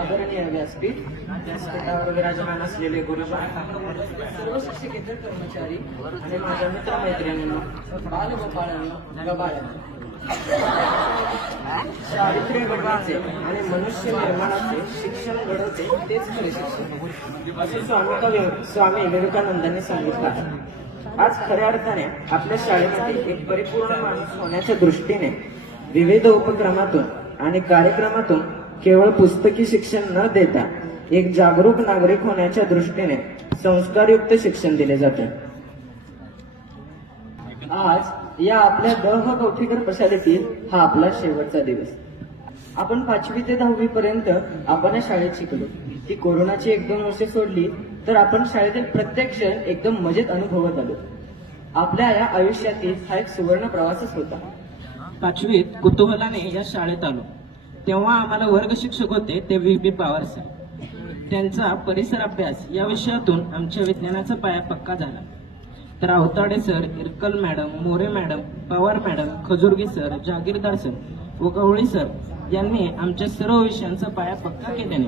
आदरणीय व्यासपीठ व्यासपीठावर विराजमान असलेले गुरुजन सर्व शिक्षकेतर कर्मचारी आणि माझ्या मित्रमैत्रिणींना बालगोपाळांनो गबाळांनो चारित्र्य घडवायचे आणि मनुष्य निर्माणाचे शिक्षण घडवते तेच खरे शिक्षण असे स्वामी कवी स्वामी विवेकानंदांनी सांगितलं आहे. आज खऱ्या अर्थाने आपल्या शाळेमध्ये एक परिपूर्ण माणूस होण्याच्या दृष्टीने विविध उपक्रमातून आणि कार्यक्रमातून केवळ पुस्तकी शिक्षण न देता एक जागरूक नागरिक होण्याच्या दृष्टीने संस्कारयुक्त शिक्षण दिले जाते. आज या आपल्या दह ह कौठेकर प्रशालेतील हा आपला शेवटचा दिवस. आपण पाचवी ते दहावी पर्यंत आपण या शाळेत शिकलो. ती कोरोनाची एक दोन वर्षे सोडली तर आपण शाळेतील प्रत्येक क्षण एकदम मजेत अनुभवत आलो. आपल्या या आयुष्यातील हा एक सुवर्ण प्रवासच होता. पाचवीत कुतूहलाने या शाळेत आलो. तेव्हा आम्हाला वर्ग शिक्षक होते ते व्ही पी. पवार सर त्यांचा परिसर अभ्यास या विषयातून आमच्या विज्ञानाचा पाया पक्का झाला. तर Awatade sir Irkal madam More madam Pawar madam Khajurgi sir Jagirdar sir व गवळी सर यांनी आमच्या सर्व विषयांचा पाया पक्का केल्याने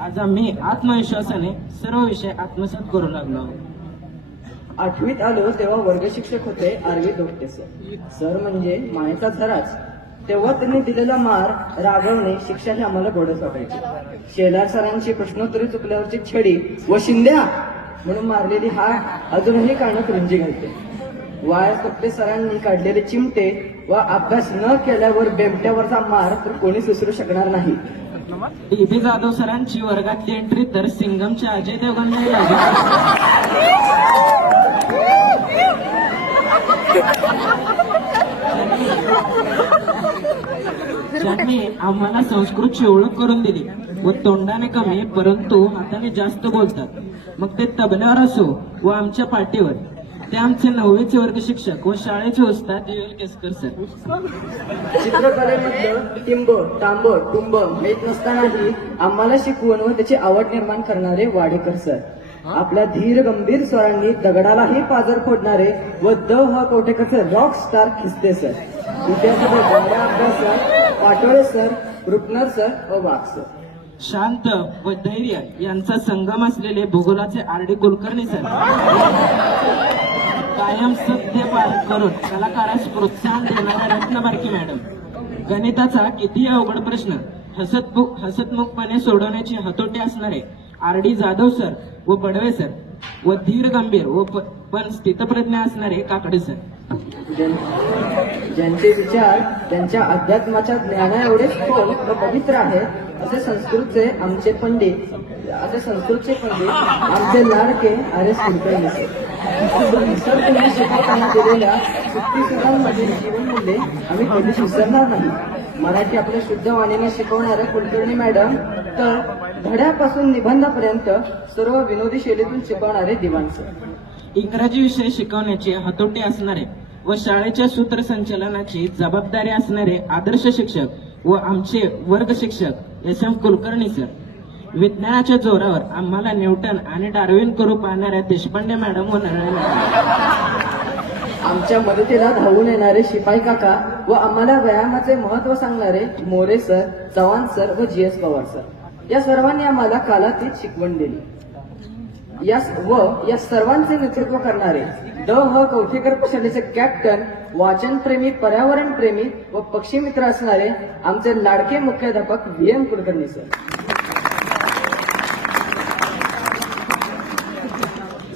आज आम्ही आत्मविश्वासाने सर्व विषय आत्मसात करू लागलो आहोत. आठवीत आलो तेव्हा वर्ग शिक्षक होते आरवी दोपटे सर सर म्हणजे मायेचा झराच तेव्हा त्यांनी दिलेला मार रागवणे शिक्षा ही आम्हाला गोडच वाटायची शेलार सरांची प्रश्नोत्तरे चुकल्यावरची छडी व शिंद्या म्हणून मारलेली हा अजूनही कानात रुंजी घालते. वाय कप्पे सरांनी काढलेले चिमटे व अभ्यास न केल्यावर बेमट्यावरचा मार तर कोणी सुसरू शकणार नाही. डी जाधव सरांची वर्गातली एंट्री तर सिंगमच्या अजय देवगणला लागली. ज्यांनी आम्हाला संस्कृतची ओळख करून दिली. व तोंडाने कमी परंतु हाताने जास्त बोलतात. मग ते तबल्यावर असो व आमच्या पाठीवर. ते आमचे नववीचे वर्ग शिक्षक व शाळेचे उस्ताद युएल केसकर सर. चित्रकलेमधलं टिंब तांब टुंब माहीत नसतानाही आम्हाला शिकवून व त्याची आवड निर्माण करणारे वाडेकर सर. आपल्या धीर गंभीर स्वरांनी दगडालाही पाजर फोडणारे व द. ह. Kotekar sir rock star Khiste sir. विद्यार्थी गोड्या पाटोळे सर रुपनर सर व वाघ सर. शांत व धैर्य यांचा संगम असलेले भूगोलाचे आर डी कुलकर्णी सर. कायम सत्य पार करून कलाकारास प्रोत्साहन देणाऱ्या रत्नबारकी मॅडम. गणिताचा किती अवघड प्रश्न हसतमुख हसतमुखपणे सोडवण्याची हतोटी असणारे आर डी जाधव सर व बडवे सर व धीर गंभीर व प- पण स्थितप्रज्ञ असणारे काकडे सर. ज्यांचे विचार त्यांच्या अध्यात्माच्या ज्ञाना एवढेच खोल व पवित्र आहेत असे संस्कृतचे आमचे पंडित असे संस्कृतचे पंडित आमचे लाडके आर एस कुलकर्णी सर तुम्ही शिकवताना दिलेल्या सुट्टी सुधांमधील जीवनमूल्ये आम्ही कधीच विसरणार नाही. मराठी आपल्या शुद्ध वाणीने शिकवणाऱ्या कुलकर्णी मॅडम तर धड्यापासून निबंधापर्यंत सर्व विनोदी शैलीतून शिकवणारे दिवाण सर. इंग्रजी विषय शिकवण्याची हातोटी असणारे व शाळेच्या सूत्रसंचालनाची जबाबदारी असणारे आदर्श शिक्षक व आमचे वर्ग शिक्षक एस. एम. कुलकर्णी सर. विज्ञानाच्या जोरावर आम्हाला न्यूटन आणि डार्विन करू पाहणाऱ्या देशपांडे मॅडम व आमच्या मदतीला धावून येणारे शिपाई काका व आम्हाला व्यायामाचे महत्त्व सांगणारे मोरे सर चव्हाण सर व जी एस पवार सर. या सर्वांनी आम्हाला कालातीत शिकवण दिली. या व या सर्वांचे नेतृत्व करणारे द ह कौठेकर पसंतीचे कॅप्टन वाचनप्रेमी पर्यावरणप्रेमी व पक्षीमित्र असणारे आमचे लाडके मुख्याध्यापक V. M Kulkarni sir.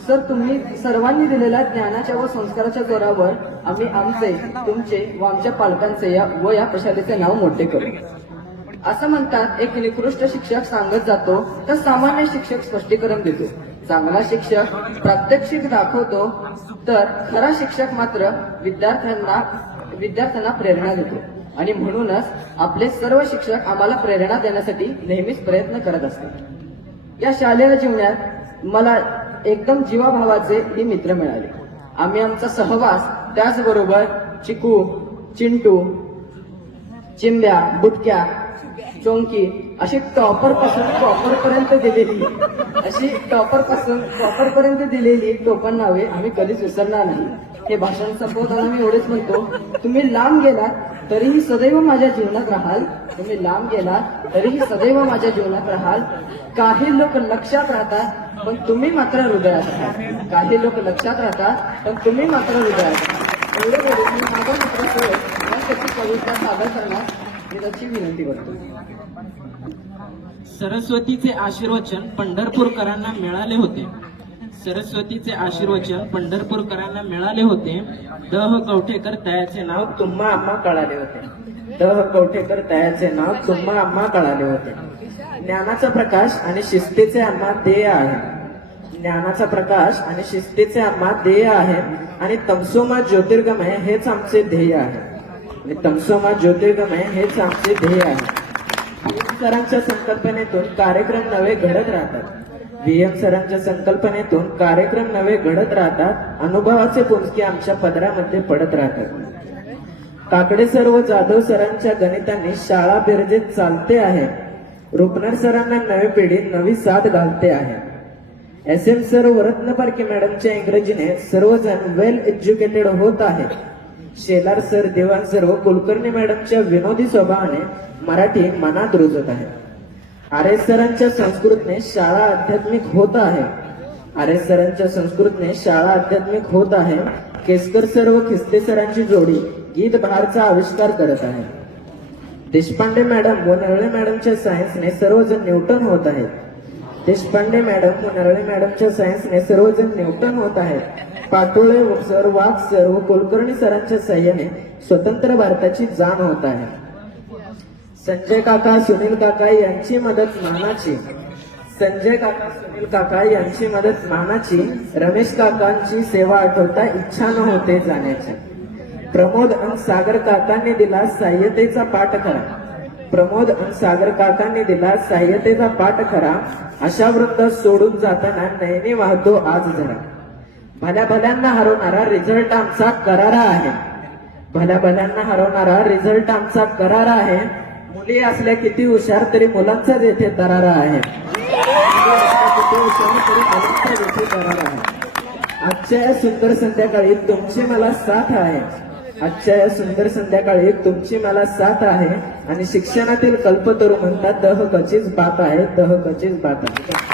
Sir तुम्ही सर्वांनी दिलेल्या ज्ञानाच्या व संस्काराच्या जोरावर आम्ही आमचे तुमचे व आमच्या पालकांचे या व या प्रशालेचे नाव मोठे करू. असं म्हणतात एक निकृष्ट शिक्षक सांगत जातो तर सामान्य शिक्षक स्पष्टीकरण देतो. चांगला शिक्षक प्रात्यक्षिक दाखवतो तर खरा शिक्षक मात्र विद्यार्थ्यांना विद्यार्थ्यांना प्रेरणा देतो. आणि म्हणूनच आपले सर्व शिक्षक आम्हाला प्रेरणा देण्यासाठी नेहमीच प्रयत्न करत असतात. या शालेय जीवनात मला एकदम जीवाभावाचे हे मित्र मिळाले. आम्ही आमचा सहवास त्याचबरोबर चिकू चिंटू चिंब्या बुटक्या चोंकी अशी टॉपरपासून टॉपर पर्यंत दिलेली. अशी टॉपरपासून टॉपर पर्यंत दिलेली टोपण नावे आम्ही कधीच विसरणार नाही. हे भाषण संपवताना मी एवढेच म्हणतो तुम्ही लांब गेलात तरीही सदैव माझ्या जीवनात राहाल. तुम्ही लांब गेला तरीही सदैव माझ्या जीवनात राहाल. काही लोक लक्षात राहतात पण तुम्ही मात्र हृदयात राहाल काही लोक लक्षात राहतात पण तुम्ही मात्र हृदयात राहाल एवढं बोलून मी कविता सादर करणार? त्याची विनंती करतो. सरस्वतीचे आशीर्वचन पंढरपूरकरांना मिळाले होते. सरस्वतीचे आशीर्वचन पंढरपूरकरांना मिळाले होते. दह कवठेकर तयाचे नाव तुम्हा आम्हा कळाले होते. दह कवठेकर तयाचे नाव तुम्हा आम्हा कळाले होते. ज्ञानाचा प्रकाश आणि शिस्तीचे आम्हा ध्येय आहे. ज्ञानाचा प्रकाश आणि शिस्तीचे आम्हा ध्येय आहे आणि तमसोमा ज्योतिर्गमय हेच आमचे ध्येय आहे. आणि तमसोमा ज्योतिर्गमय हेच आमचे ध्येय आहे. सरांच्या संकल्पनेतून कार्यक्रम नवे घडत राहतात. व्हीएम सरांच्या संकल्पनेतून कार्यक्रम नवे घडत राहतात अनुभवाचे पुंजके आमच्या पदरामध्ये पडत राहतात. काकडे सर व जाधव सरांच्या गणितांनी शाळा बिरजेत चालते आहे. रुपनर सरांना नवी पिढी नवी साथ घालते आहे. एस एम सर व रत्नपारखे मॅडमच्या इंग्रजीने सर्वजण वेल एज्युकेटेड होत आहेत शेलार सर देवान सर व कुलकर्णी मॅडमच्या विनोदी स्वभावाने मराठी मनात रुजत आहे. आर एस सरांच्या संस्कृतने शाळा आध्यात्मिक होत आहे. आर एस सरांच्या संस्कृतने शाळा आध्यात्मिक होत आहे. केसकर सर व खिस्ते सरांची जोडी गीत बहारचा आविष्कार करत आहे. देशपांडे मॅडम व नरळे मॅडमच्या सायन्सने सर्वजण न्यूटन होत आहेत. देशपांडे मॅडम व नरळे मॅडमच्या सायन्सने सर्वजण न्यूटन होत आहेत. पाटोळे सर वाघ सर व कुलकर्णी सरांच्या सहाय्याने स्वतंत्र भारताची जाण होत आहे. संजय काका सुनील काका यांची मदत मानाची. संजय काका सुनील काका यांची मदत मानाची. रमेश काकांची सेवा आठवता इच्छा न होते जाण्याची. प्रमोद अन सागर काकांनी दिला साह्यतेचा पाठ करा. प्रमोद सागर काकांनी दिला साह्यतेचा पाठ करा अशा वृत्त सोडून जाताना नेहमी वाहतो आज जरा. भल्या भल्यांना हरवणारा रिझल्ट आमचा करारा आहे. भल्या भल्यांना हरवणारा रिझल्ट आमचा करारा आहे. मुली असल्या किती हुशार तरी मुलांचाच येथे दरारा आहे मुली असल्या किती हुशार तरी मुलांचाच येथे दरारा आहे. आजच्या या सुंदर संध्याकाळी तुमची मला साथ आहे. आजच्या या सुंदर संध्याकाळी तुमची मला साथ आहे आणि शिक्षणातील कल्पतरू म्हणतात दह कचीच बात आहे दह कचीच बात आहे.